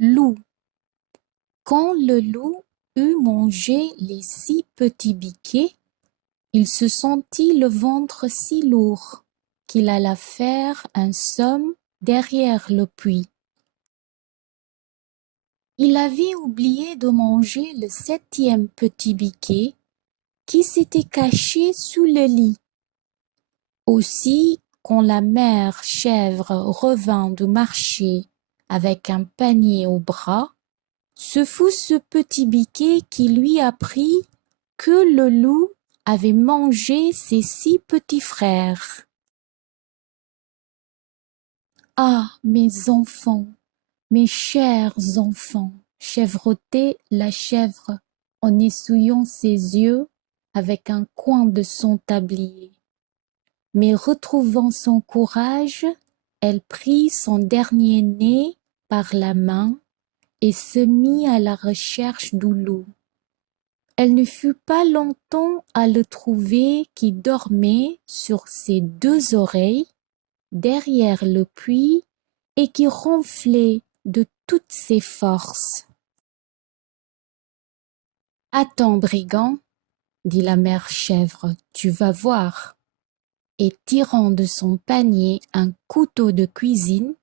Loup. Quand le loup eut mangé les 6 petits biquets, il se sentit le ventre si lourd qu'il alla faire un somme derrière le puits. Il avait oublié de manger le 7e petit biquet qui s'était caché sous le lit. Aussi, quand la mère chèvre revint du marché avec un panier au bras, ce fut ce petit biquet qui lui apprit que le loup avait mangé ses 6 petits frères. Ah, mes enfants, mes chers enfants, chevrotait la chèvre en essuyant ses yeux avec un coin de son tablier. Mais retrouvant son courage, elle prit son dernier-né par la main et se mit à la recherche du loup. Elle ne fut pas longtemps à le trouver qui dormait sur ses 2 oreilles, derrière le puits, et qui ronflait de toutes ses forces. « Attends, brigand, dit la mère chèvre, tu vas voir. » Et tirant de son panier un couteau de cuisine,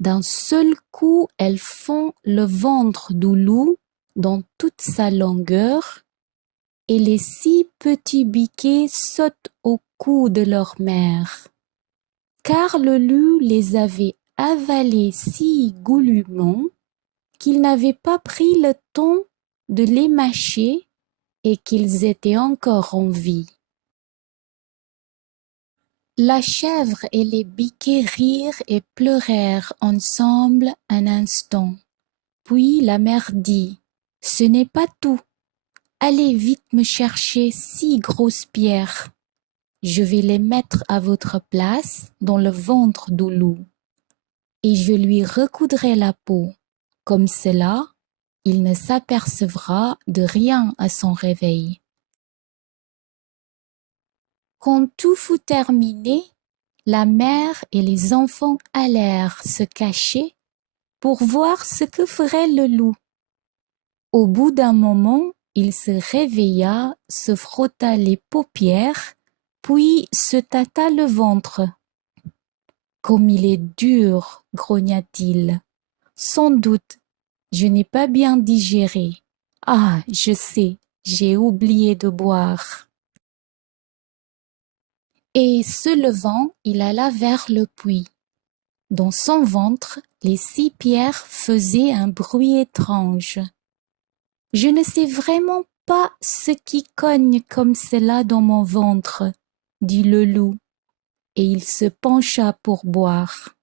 d'un seul coup elle fend le ventre du loup dans toute sa longueur, et les 6 petits biquets sautent au cou de leur mère. Car le loup les avait avalés si goulûment qu'il n'avait pas pris le temps de les mâcher et qu'ils étaient encore en vie. La chèvre et les biquets rirent et pleurèrent ensemble un instant. Puis la mère dit : « Ce n'est pas tout. Allez vite me chercher 6 grosses pierres. Je vais les mettre à votre place dans le ventre du loup, et je lui recoudrai la peau. Comme cela, il ne s'apercevra de rien à son réveil. » Quand tout fut terminé, la mère et les enfants allèrent se cacher pour voir ce que ferait le loup. Au bout d'un moment, il se réveilla, se frotta les paupières, puis se tâta le ventre. « Comme il est dur, grogna-t-il. Sans doute, je n'ai pas bien digéré. Ah, je sais, j'ai oublié de boire. » Et se levant, il alla vers le puits. Dans son ventre, les 6 pierres faisaient un bruit étrange. « Je ne sais vraiment pas ce qui cogne comme cela dans mon ventre, » dit le loup, et il se pencha pour boire.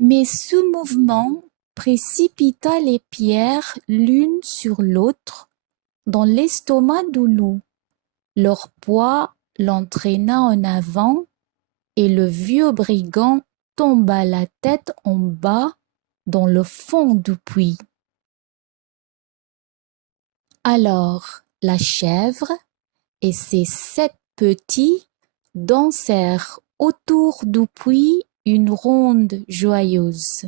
Mais ce mouvement précipita les pierres l'une sur l'autre dans l'estomac du loup. Leur poids l'entraîna en avant et le vieux brigand tomba la tête en bas dans le fond du puits. Alors la chèvre et ses 7 petits dansèrent autour du puits une ronde joyeuse.